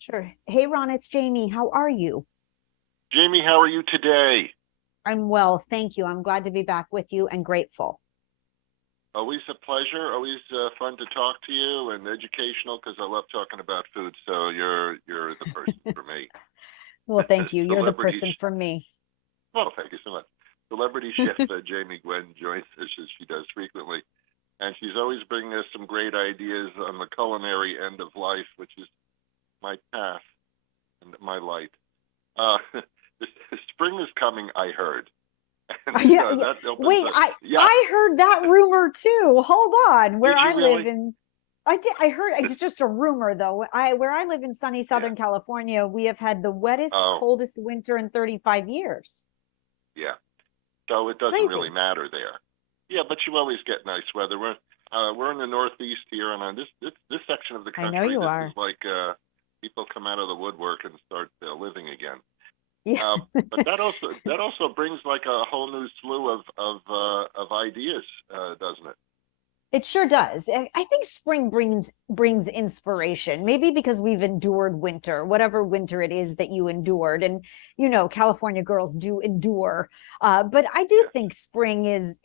Sure. Hey, Ron, it's Jamie. How are you? Jamie, how are you today? I'm well, thank you. I'm glad to be back with you and grateful. Always a pleasure. Always fun to talk to you and educational because I love talking about food. So you're the person for me. Well, thank you. You're the Celebrity. person for me. Well, thank you so much. Celebrity chef Jamie Gwen joins us as she does frequently, and she's always bringing us some great ideas on the culinary end of life, which is my path and my light. Uh, Spring is coming, I heard, and Yeah, yeah. that opens Wait, up. I Yeah, I heard that rumor too. Hold on. Where did I you live really? in I did I heard it's just a rumor though. I where I live in sunny Yeah. Southern California, we have had the wettest, Oh, coldest winter in 35 years. yeah. So it doesn't really Crazy. matter there. Yeah, but you always get nice weather. We're in the Northeast here, and on this section of the I know country, you this is are. like people come out of the woodwork and start living again. Yeah. But that also brings like a whole new slew of ideas, doesn't it? It sure does. I think spring brings inspiration. Maybe because we've endured winter, whatever winter it is that you endured, and California girls do endure. But I do Yes. think spring is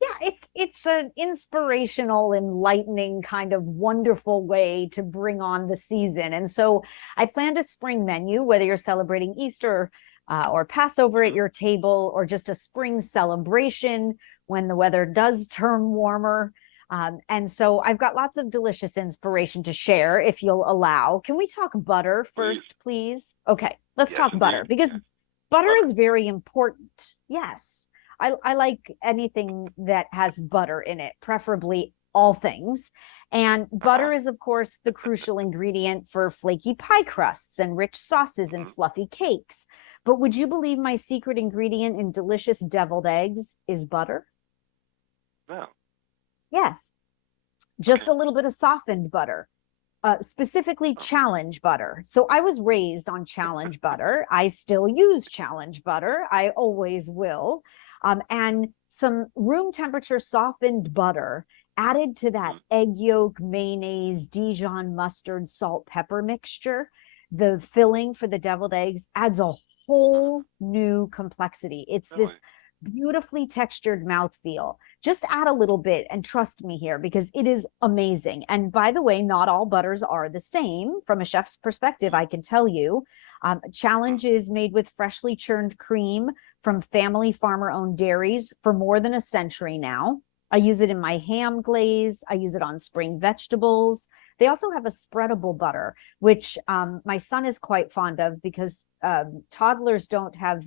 yeah, it's an inspirational, enlightening kind of wonderful way to bring on the season. And so I planned a spring menu, whether you're celebrating Easter or Passover at Mm-hmm. your table, or just a spring celebration when the weather does turn warmer. And so I've got lots of delicious inspiration to share if you'll allow. Can we talk butter Please. first, please? Okay, let's Yes, talk butter indeed. because Yes. butter Butter. is very important. Yes. I like anything that has butter in it, preferably all things. And Uh-huh. butter is, of course, the crucial ingredient for flaky pie crusts and rich sauces and Mm-hmm. fluffy cakes. But would you believe my secret ingredient in delicious deviled eggs is butter? No. Yes, Okay. just a little bit of softened butter. Specifically Oh. challenge butter. So I was raised on challenge butter. I still use challenge butter. I always will. And some room temperature softened butter added to that Mm-hmm. egg yolk, mayonnaise, Dijon mustard, salt, pepper mixture. The filling for the deviled eggs adds a whole new complexity. It's Really? this beautifully textured mouthfeel. Just add a little bit and trust me here because it is amazing. And by the way, not all butters are the same. From a chef's perspective, I can tell you. Mm-hmm. Challenge is made with freshly churned cream from family farmer owned dairies for more than a century now. I use it in my ham glaze. I use it on spring vegetables. They also have a spreadable butter, which my son is quite fond of because toddlers don't have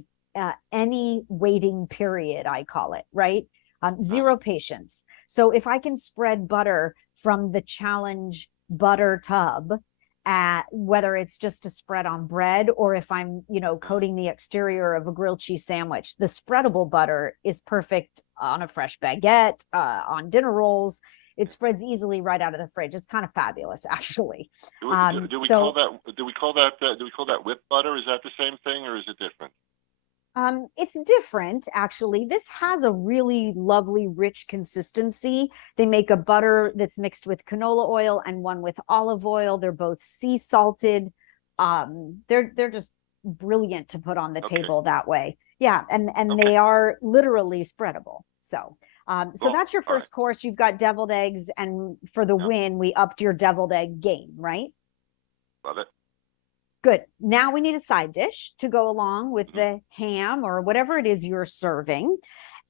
any waiting period, I call it, right? Oh. Zero patience. So if I can spread butter from the challenge butter tub, whether it's just to spread on bread or if I'm, Mm-hmm. coating the exterior of a grilled cheese sandwich, the spreadable butter is perfect on a fresh baguette, on dinner rolls. It spreads easily right out of the fridge. It's kind of fabulous, actually. Do we call So that? Do we call that whipped butter? Is that the same thing, or is it different? It's different, actually. This has a really lovely, rich consistency. They make a butter that's mixed with canola oil and one with olive oil. They're both sea salted. They're just brilliant to put on the Okay. table that way. Yeah, and Okay. they are literally spreadable. So Cool. that's your All right. first course. You've got deviled eggs, and for the Yeah. win, we upped your deviled egg game, right? Love it. Good. Now we need a side dish to go along with Mm-hmm. the ham or whatever it is you're serving.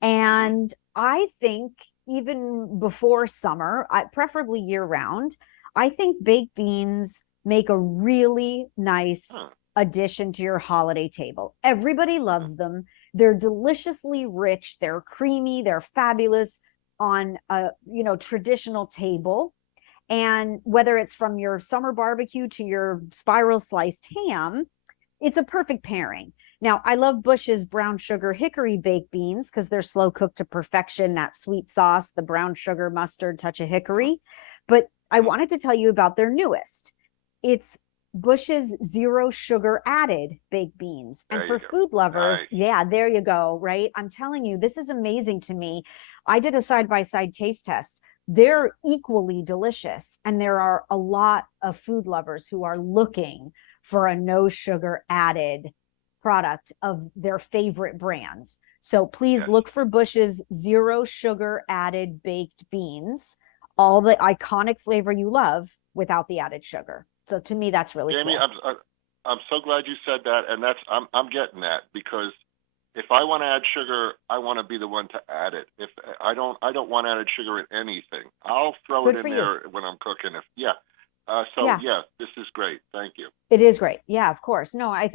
Mm-hmm. And I think even before summer, preferably year round, I think baked beans make a really nice Huh. addition to your holiday table. Everybody Mm-hmm. loves them. They're deliciously rich, they're creamy, they're fabulous on a, traditional table. And whether it's from your summer barbecue to your spiral sliced ham, it's a perfect pairing. Now, I love Bush's brown sugar hickory baked beans because they're slow cooked to perfection. That sweet sauce, the brown sugar, mustard, touch of hickory. But I Mm-hmm. wanted to tell you about their newest. It's Bush's zero sugar added baked beans. And There you for go. food lovers, Nice. yeah, there you go, right? I'm telling you, this is amazing to me. I did a side by side taste test. they're equally delicious. And there are a lot of food lovers who are looking for a no sugar added product of their favorite brands. So please Yes. look for Bush's 0 sugar added baked beans, all the iconic flavor you love without the added sugar. So to me, that's really Jamie, cool. I'm so glad you said that, and I'm getting that, because if I want to add sugar, I want to be the one to add it. If I don't want added sugar in anything. I'll throw Good it for in you. there when I'm cooking. Yeah. Yeah, this is great. Thank you. It is great. Yeah, of course. No, I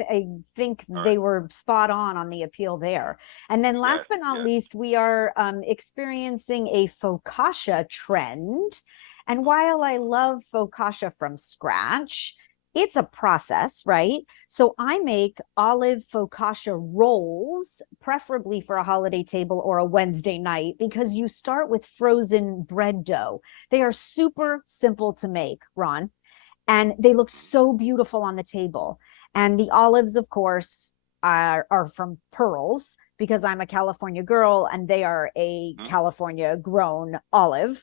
think All right. they were spot on the appeal there. And then Yes, last but not yes. least, we are experiencing a focaccia trend. And while I love focaccia from scratch, it's a process, right? So I make olive focaccia rolls, preferably for a holiday table or a Wednesday night, because you start with frozen bread dough. They are super simple to make, Ron, and they look so beautiful on the table. And the olives, of course, are from Pearls, because I'm a California girl and they are a Mm-hmm. California grown olive.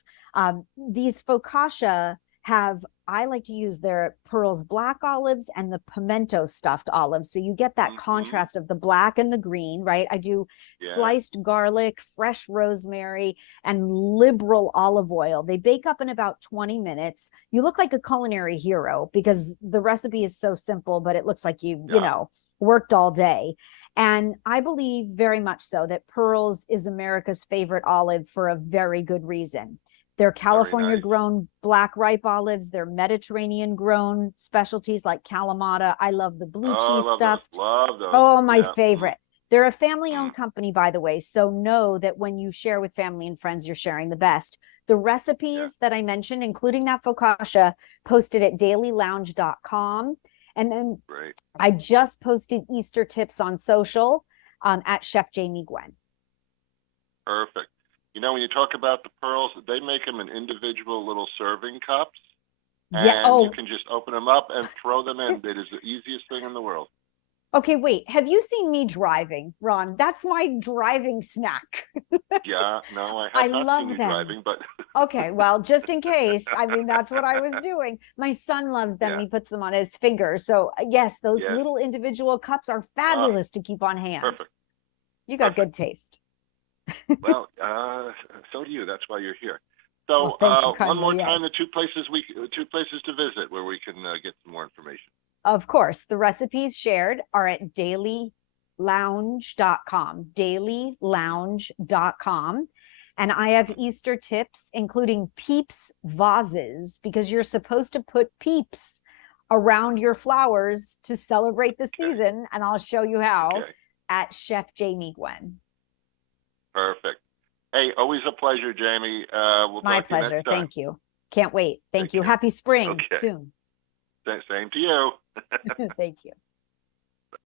These focaccia have, I like to use their Pearls black olives and the pimento stuffed olives. So you get that Mm-hmm. contrast of the black and the green, right? I do Yeah. sliced garlic, fresh rosemary, and liberal olive oil. They bake up in about 20 minutes. You look like a culinary hero because the recipe is so simple, but it looks like you Yeah. worked all day. And I believe very much so that Pearls is America's favorite olive for a very good reason. They're California Very nice. grown black ripe olives. They're Mediterranean grown specialties like Kalamata. I love the blue Oh, cheese I love those. stuffed. Love those. Oh, my Yeah. favorite. They're a family Mm-hmm. owned company, by the way. So know that when you share with family and friends, you're sharing the best. The Yeah. recipes that I mentioned, including that focaccia, posted at dailylounge.com. And then Great. I just posted Easter tips on social at Chef Jamie Gwen. Perfect. You know, when you talk about the pearls, they make them in individual little serving cups, Yeah. and you Oh, can just open them up and throw them in. It is the easiest thing in the world. okay. Wait, have you seen me driving, Ron? That's my driving snack. Yeah, no, I I have not seen love you them. driving, but Okay, well, just in case, I mean, that's what I was doing. My son loves them. yeah, He puts them on his fingers. So, yes, those yes. little individual cups are Ah, fabulous to keep on hand. perfect, You got perfect. good taste. Well, so do you. That's why you're here. Well, So, thank you one more kindly. time, the Yes. two places to visit where we can get some more information. Of course, the recipes shared are at dailylounge.com. And I have Easter tips, including peeps vases, because you're supposed to put peeps around your flowers to celebrate the Okay, season. And I'll show you how okay, at Chef Jamie Gwen. perfect. Hey, always a pleasure, Jamie. We'll My talk to you pleasure. next time. Thank you. Can't wait. Thank Take you. care. Happy spring Okay, soon. same to you. Thank you.